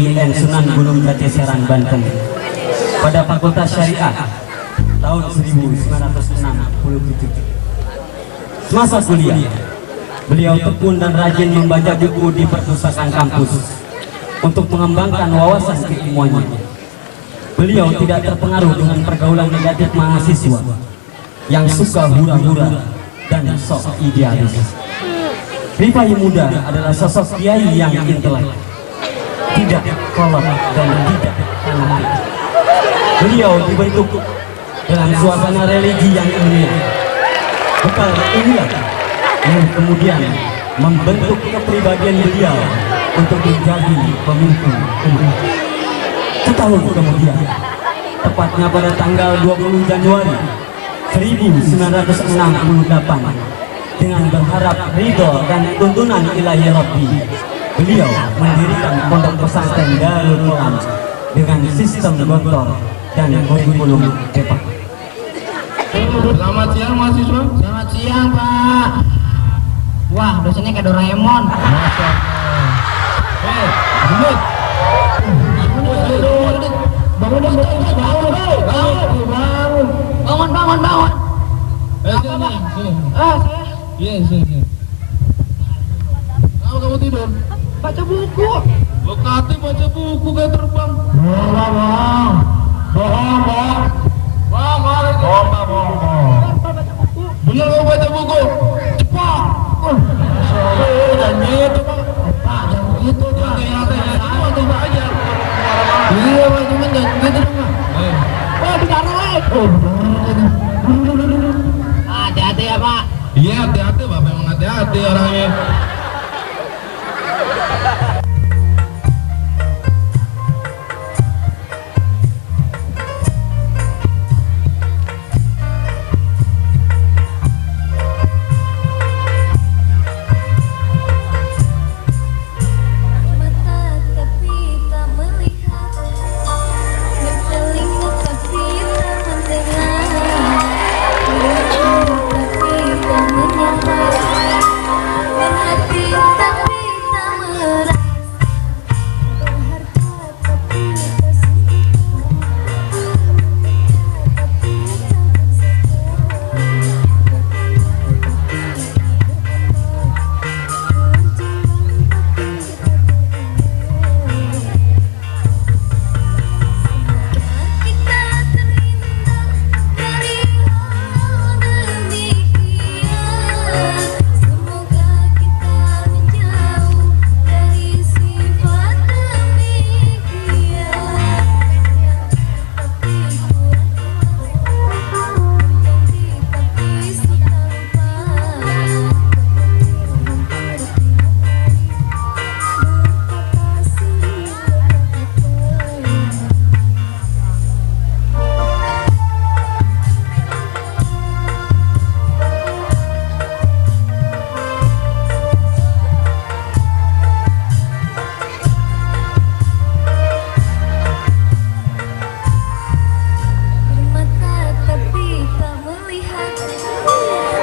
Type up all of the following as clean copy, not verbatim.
IAIN Sunan Gunung Jati Serang, Banten pada Fakultas Syariah tahun 1967. Semasa kuliah, beliau tekun dan rajin membaca buku di perpustakaan kampus untuk mengembangkan wawasan keilmuannya. Beliau tidak terpengaruh dengan pergaulan negatif mahasiswa yang suka hura-hura dan sok idealis. Rifai Muda adalah sosok kiai yang intelek, tidak kolot dan tidak fanatik. Beliau dibentuk dalam suasana religi yang ilmiah. Bekal inilah yang kemudian membentuk kepribadian beliau untuk menjadi pemimpin umat. Setahun kemudian, tepatnya pada tanggal 20 Januari 1968, dengan berharap ridho dan tuntunan ilahi Rabbi, beliau mendirikan pondok pesantren Darul Quran dengan sistem gontor dan kurikulum cepat. Selamat siang mahasiswa. Selamat siang Pak. Wah, dosennya kayak Doraemon. Gendut. Bangun. Sini. Saya Iya, sini. Kamu tidur? baca buku. Lo kate baca buku kayak terbang. Bener kamu baca buku? Cepat. Jangan gitu, Pak. Jangan gitu, Pak. Coba aja. Iya, Pak, cuman jangan gitu dong, Pak. Bicara, hati-hati ya, Pak. Iya, hati-hati, Bapak emang hati-hati orangnya.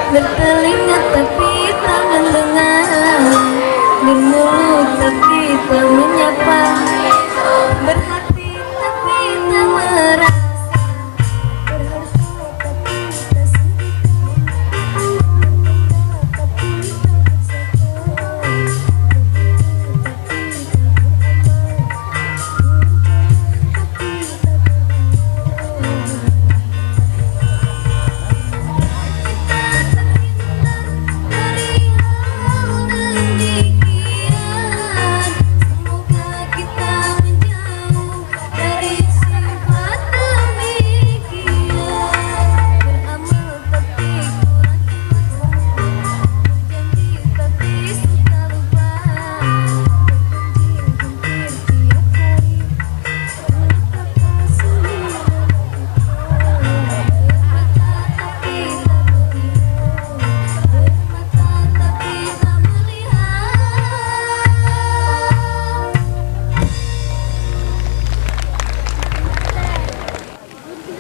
Bertelinga tapi tak mendengar, bermulut tapi tak menyapa, berhati tapi tak merasa, berharta tapi tak sedekah, tapi tak bersedekah,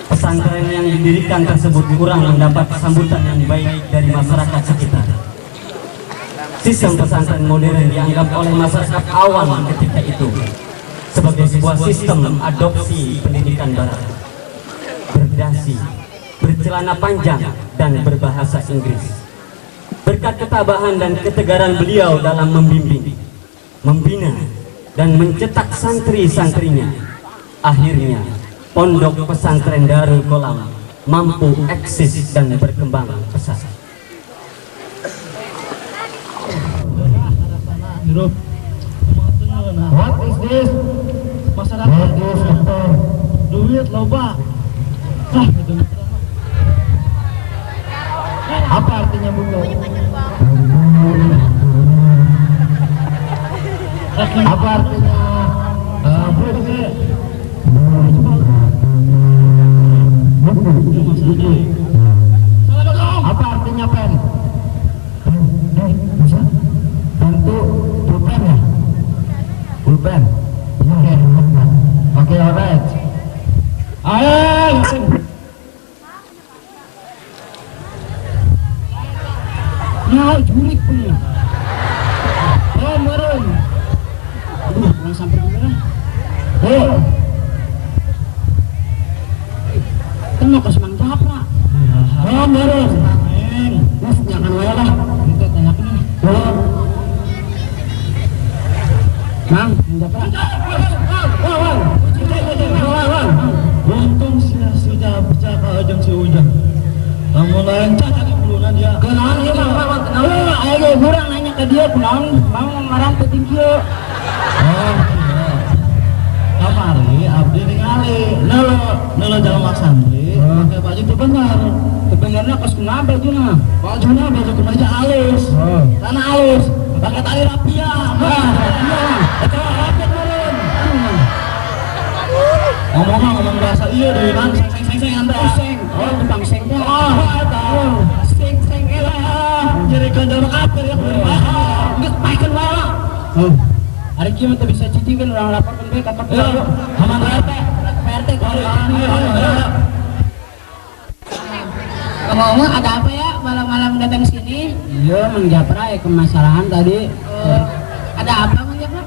Pesantren yang didirikan tersebut kurang mendapat sambutan yang baik dari masyarakat sekitar. Sistem pesantren modern dianggap oleh masyarakat awam ketika itu sebagai sebuah sistem adopsi pendidikan barat, berdasi, bercelana panjang, dan berbahasa Inggris. Berkat ketabahan dan ketegaran beliau dalam membimbing, membina, dan mencetak santri-santrinya, akhirnya Pondok Pesantren Darul Qolam mampu eksis dan berkembang pesat. What is this? Masyarakat duit loba. Apa artinya buku? Apa artinya buku? Apa artinya pen? Bentuk pulpen ya? Pulpen. Oke, alright. Ayo. Nah, jurik punya. Oh, meren. Aduh, jangan sampai gimana. Oh. Kan mau ke Semang Japra. Oh, meren. Mas, jangan waya lah. Kita tanya ini. Oh. Mang, Japra. Untung sudah bercakap ajang si Ujang. Kamu lain cacat bulunan dia. Kenalan ini Mang, kenalan. Ayo kurang nanya ke dia, kenalan Mang ngarang ke tinggi. Oh, iya. Kamari abdi ningali. Nelo jalan santri. Pakai baju itu benar. Sebenarnya kos kenapa itu nah? Bajunya baju kemeja halus. Karena halus. Pakai tali rapia. Itu rapia turun. Ngomong bahasa iya deh, nang seng anda. Seng. Oh, tukang sengnya. Oh, tahu. Seng elah. Jadi kendor apa ya? Nggak pakai wala. Hari ini kita bisa cicingin orang lapor kan baik kakak. Aman RT. PRT kalau ngomong ada apa ya malam-malam datang sini? Iya, Mang Japra ya kemasalahan tadi. Ada apa Mang Japra?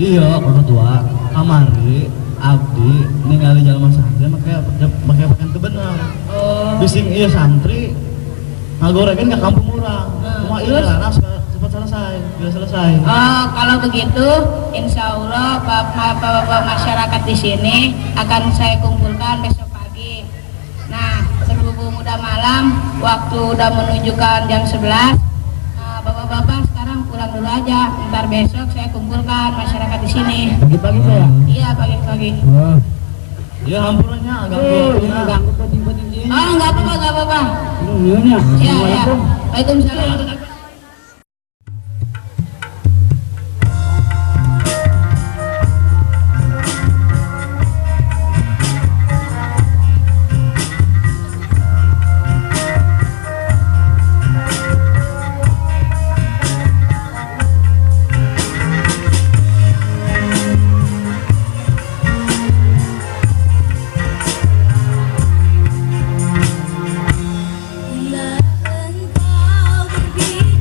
Iya, orang tua. Kamari abdi ningali jalan santri pakai pakaian teu bener. Bising iya santri ngagorekeun ke kampung urang. Cuma iya lah cepat selesai, bila selesai. Kalau begitu, insya Allah bapak-bapak masyarakat di sini akan saya kumpulkan besok pagi. Nah, berhubung udah malam, waktu udah menunjukkan jam 11. Bapak-bapak sekarang pulang dulu aja. Ntar besok saya kumpulkan masyarakat di sini. Pagi-pagi tuh ya? Iya, pagi-pagi. Iya hampurannya agak Ganggu penting-penting sini. Nggak apa-apa, nggak apa-apa. Iya. Iya, iya. Waalaikumsalam. Bila engkau berbicara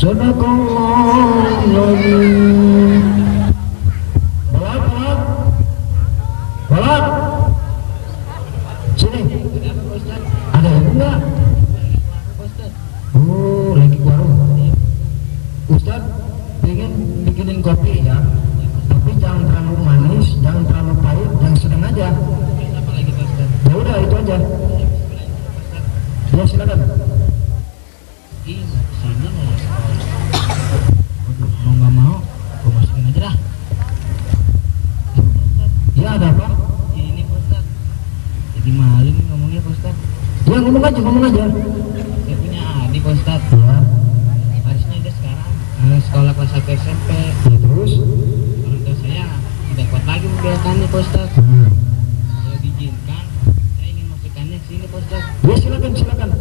Sadaqallahul azim. Balak. Balak. Sini. Ada ibu enggak? Oh, lagi ke warung. Ustaz pengen bikinin kopi ya. Tapi jangan terlalu manis, jangan terlalu pahit, yang sedang aja. Ya udah itu aja. Ya silakan. Mau nggak mau, gue masukin aja dah. Ya ada apa? Ini Ustaz, jadi malu nih ngomongnya Ustaz. Ya ngomong aja. Saya punya adik Ustaz, Ya. harusnya dia sekarang sekolah kelas 1 SMP. Ya terus. Orang tua saya tidak kuat lagi membiayakannya Ustaz. Kalau diizinkan, saya ingin masukkannya ke sini Ustaz. Ya silakan,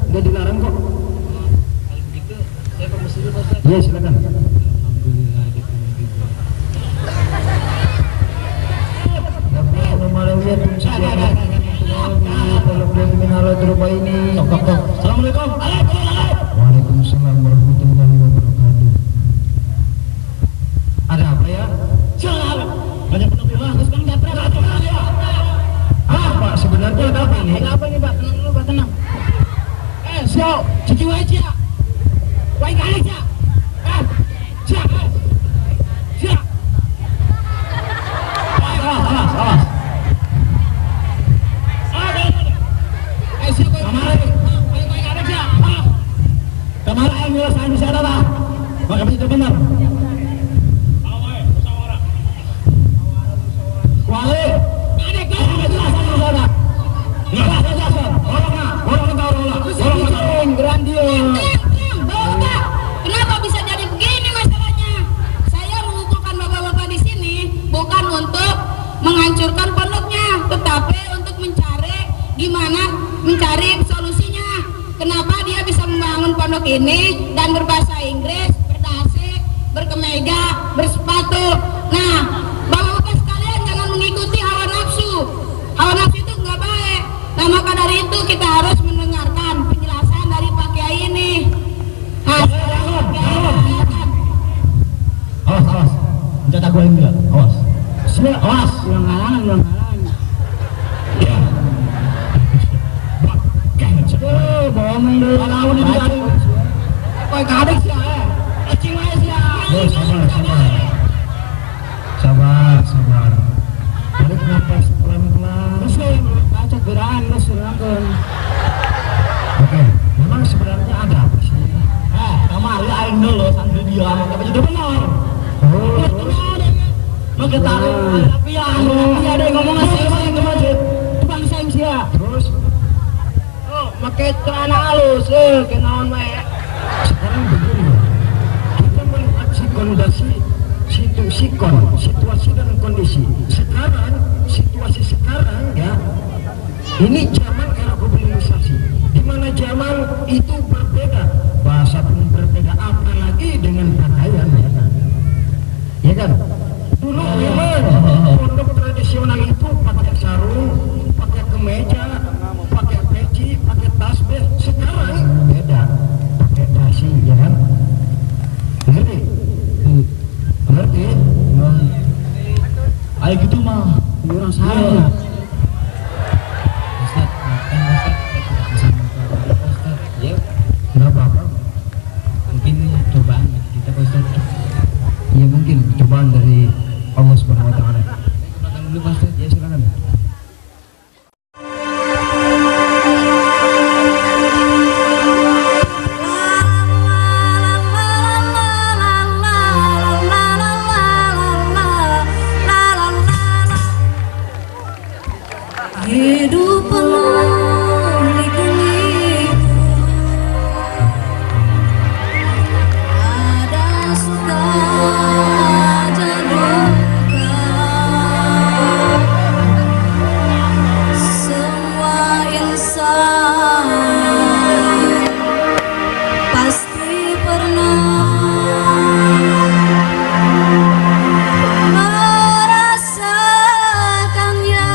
nggak dilarang kok. Kalau begitu, saya permisi dulu Ustaz. Ya silakan. Alhamdulillah diterima juga. Assalamualaikum. Waalaikumsalam warahmatullahi wabarakatuh. Ada apa ya? Banyak penumpang terus kan jatuh. Pak, sebenarnya ada apa ini? Ada apa nih Pak? Tenang dulu Pak, tenang. Siap, cuci wajah. Baik aja. Siap. Awas. Kamar yang nyelesain bisa ada lah. Maka itu benar. Wale, ada kan jelasan di sana. Jelasan. Orang grandios. Kenapa bisa jadi begini masalahnya? Saya mengumpulkan bapak-bapak di sini bukan untuk menghancurkan pondoknya, tetapi untuk mencari solusinya. Kenapa dia bisa membangun pondok ini dan berbahasa Inggris, berdasik, berkemeja, bersepatu. Nah, bapak-bapak sekalian jangan mengikuti hawa nafsu. Hawa nafsu itu nggak baik. Nah, maka dari itu kita harus mendengarkan penjelasan dari Pak Kiai ini. Awas. Jatah gue ini awas. Sini, awas. Yang halangan. Ya. Bohong dulu. Kalau ini dia. Kau kadek sih ya. Acing aja sih ya. Sabar. Tarik nafas pelan-pelan. Mesin, baca gerakan, mesin. Oke, memang sebenarnya ada apa sih? Kamar ya aing dulu sambil dia ngomong apa jadi benar. Lo kita Tapi ya ada yang ngomong asli ke masjid. tukang saya sia. Terus Pakai celana halus, kenaon wae. sekarang begini, kita melihat situasi dan kondisi. Sekarang situasi sekarang ya, ini zaman era globalisasi, di mana zaman itu berbeda, bahasa pun berbeda, apalagi dengan pakaian ya kan? Dulu memang pondok tradisional itu pakai sarung, pakai kemeja, pakai peci, pakai tasbih. Sekarang beda, pakai dasi, ya kan? Ngerti? Ayo gitu mah, orang saya. Ya, Nggak apa-apa. mungkin cobaan bagi kita Pak Ustaz. Ya mungkin cobaan dari Allah Subhanahu Wa Taala. Makan dulu Pak Ustaz. Ya silakan. Hidup penuh liku-liku, ada suka dan duka. Semua insan pasti pernah merasakannya.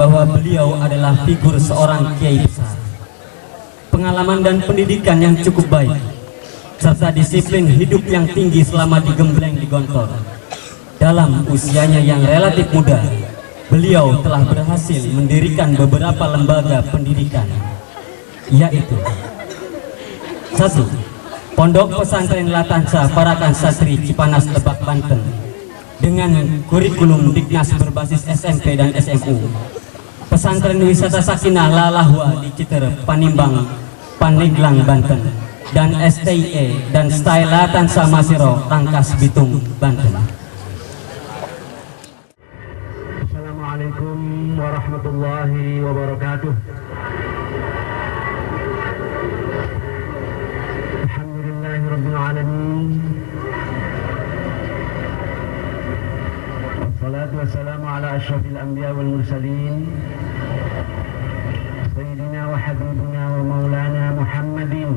bahwa beliau adalah figur seorang kiai besar, pengalaman dan pendidikan yang cukup baik, serta disiplin hidup yang tinggi selama digembleng di Gontor. Dalam usianya yang relatif muda, beliau telah berhasil mendirikan beberapa lembaga pendidikan, yaitu 1. Pondok Pesantren Latansa Parakan Santri Cipanas Lebak Banten dengan kurikulum Dignas berbasis SMP dan SMU. Pesantren Wisata Sakinah Lalahwa di Citerep, Panimbang, Pandeglang, Banten, dan STIE dan Style Latansa Masiro, Rangkas Bitung, Banten. Assalamualaikum warahmatullahi wabarakatuh. Alhamdulillahirabbil alamin. Wassalatu wassalamu ala asyrafil anbiya wal mursalin. Sayyidina wa habibina wa maulana Muhammadin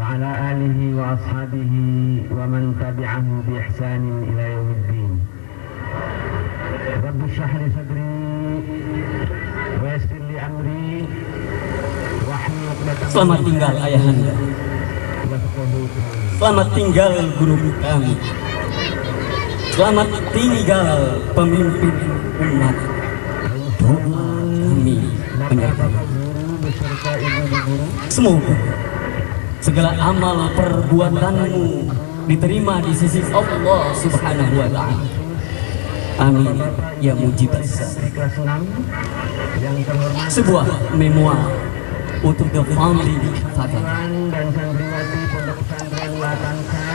wa ala alihi wa ashabihi wa man tabi'ahu bi ihsanin ila yaumiddin. Rabbi shrah li sadri wa yassir li amri wahlul 'uqdatam. Selamat tinggal ayahanda. Selamat tinggal guru kami. Selamat tinggal pemimpin umat. Doa kami menyertai. Semoga segala amal perbuatanmu diterima di sisi Allah Subhanahu wa Ta'ala. Amin ya mujibas. Sebuah memoir untuk the family father.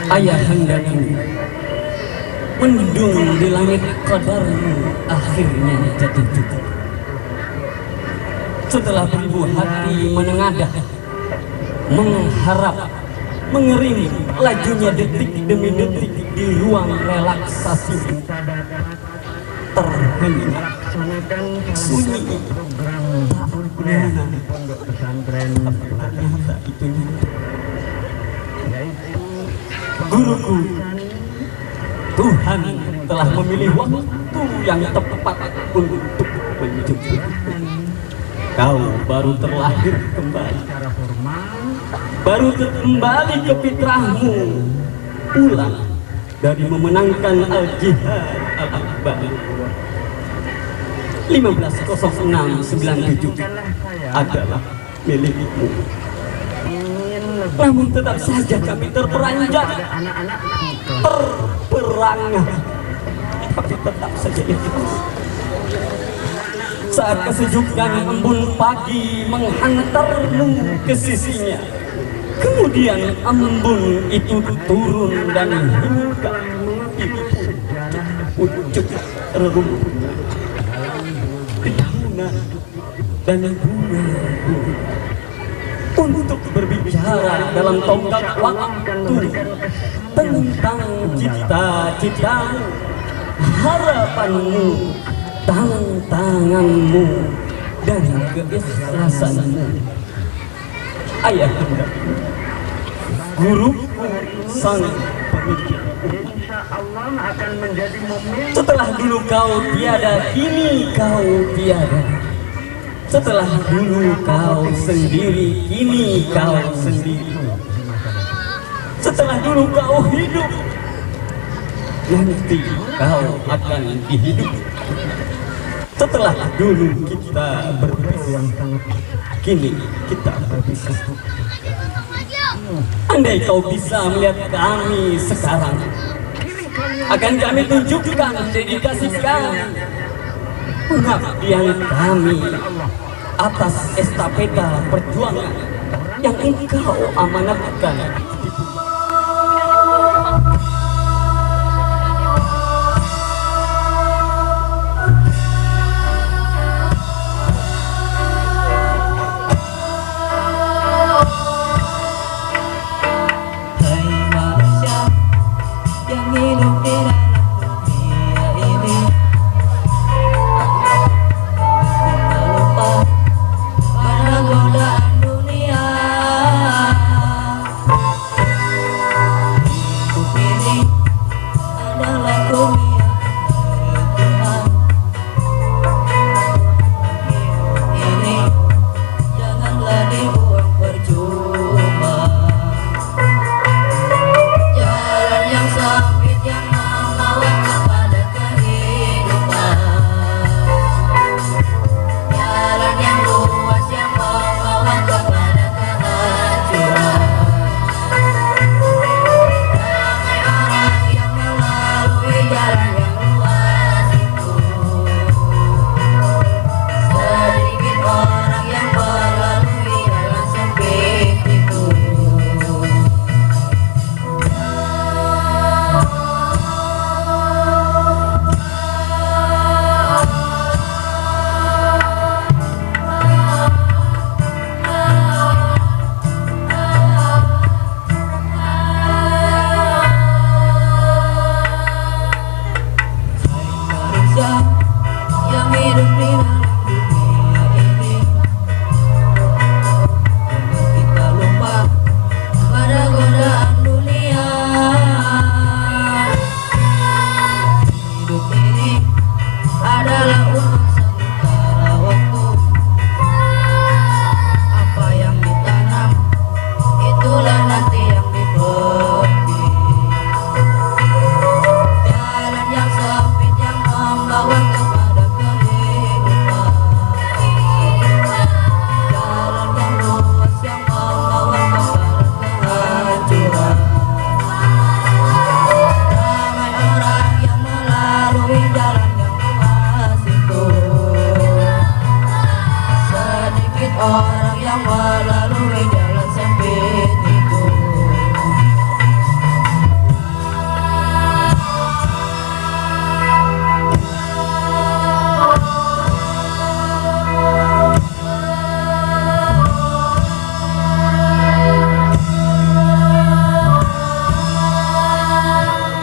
Ayahanda ini mendung di langit qadarmu akhirnya jatuh juga. Setelah beribu hati menengadah, mengharap, mengering lajunya detik demi detik di ruang relaksasi, terhendak sunyi ternyata itu guruku. Tuhan telah memilih waktu yang tepat untuk menjemput. Kau baru terlahir kembali, baru kembali ke fitrahmu, pulang dari memenangkan al-jihad al-akbar. 150697 adalah milikmu. Namun tetap saja kami terperanjat, terperangah, tapi tetap saja itu. Saat kesejukan embun pagi menghantarmu ke sisinya, kemudian embun itu turun dan hingga pucuk rerumputan, dedaunan dan bunga untuk berbicara dalam tonggak waktu tentang cita-cita, harapanmu, tantanganmu, dan keikhlasanmu. Ayahanda, guruku, sang pemimpin. Setelah dulu kau tiada, kini kau tiada. Setelah dulu kau sendiri, kini kau sendiri. Setelah dulu kau hidup, nanti kau akan dihidup. Setelah dulu kita berpisah, kini kita berpisah. Andai kau bisa melihat kami sekarang, akan kami tunjukkan dedikasi kami, pengabdian kami atas estafeta perjuangan yang engkau amanatkan.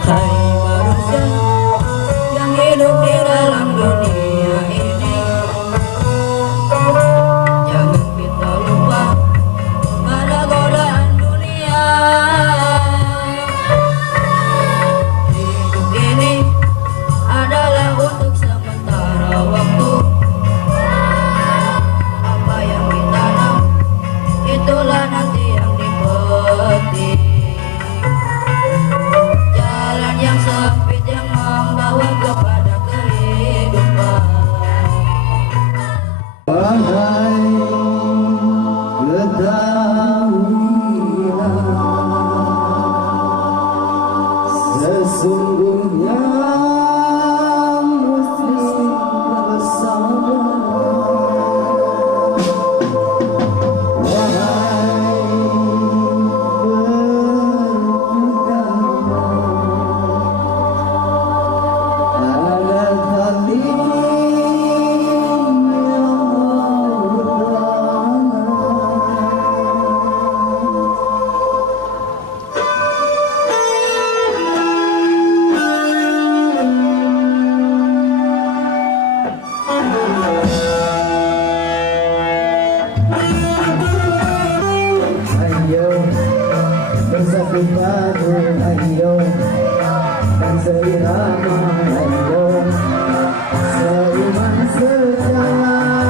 Hai manusia yang hidup di dalam dunia ini, jangan kita lupa pada godaan dunia. Hidup ini adalah untuk sementara waktu. Apa yang ditanam itulah nanti yang dipetik. Jalan yang sempit yang membawa kepada kehidupan. Wahai ketahuilah, sesungguhnya muslim bersabar. Wahai beragama, ala talim ayo bersatu padu, ayo dan seirama, ayo seiman sejalan,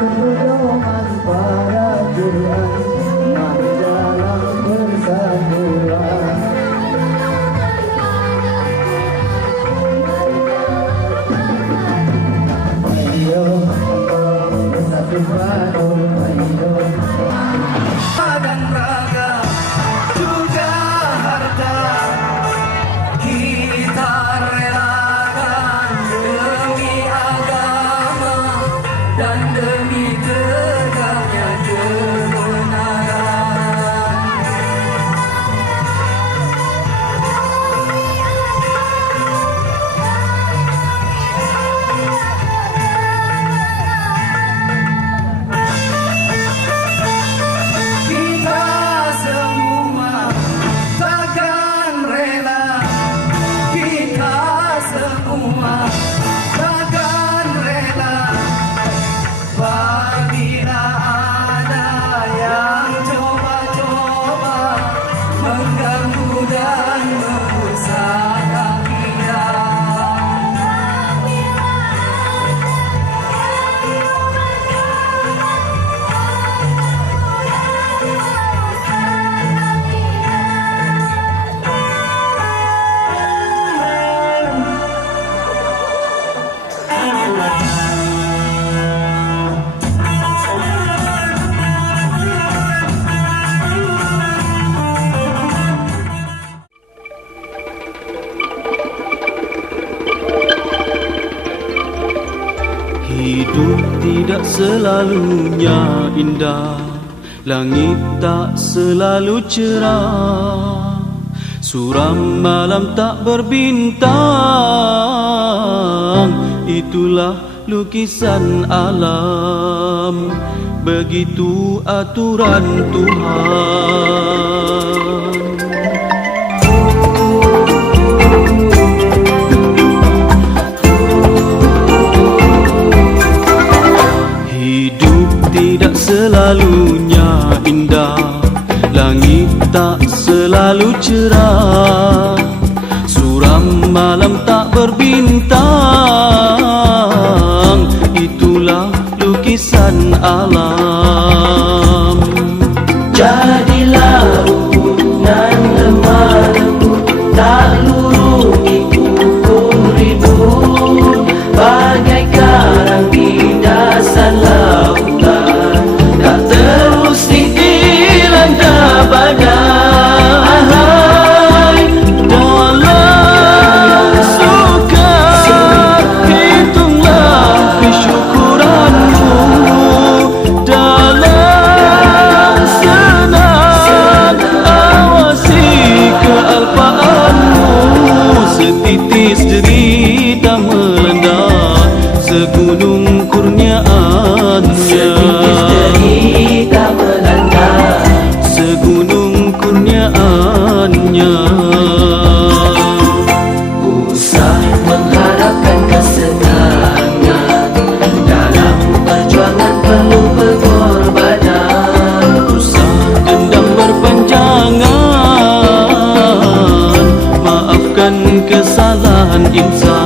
berdoman pada Quran, mari dalam persatuan. Ayo bersatu padu, ayo dan raga juga harta kita relakan demi agama dan demi tegaknya kebenaran. Kita semua takkan rela, kita semua takkan rela apabila ada yang coba-coba mengganggu dan merusak akidah. Hidup tidak selalunya indah, langit tak selalu cerah, suram malam tak berbintang. Itulah lukisan alam, begitu aturan Tuhan. Hidup tidak selalunya indah, langit tak selalu cerah, suram malam tak berbintang. Itulah lukisan alam. Jadilah nan lemah lembut, tak luruh dipukul ribut, bagai karang di dasar lautan, tak terus dilanda badai. Dalam suka kesalahan insan.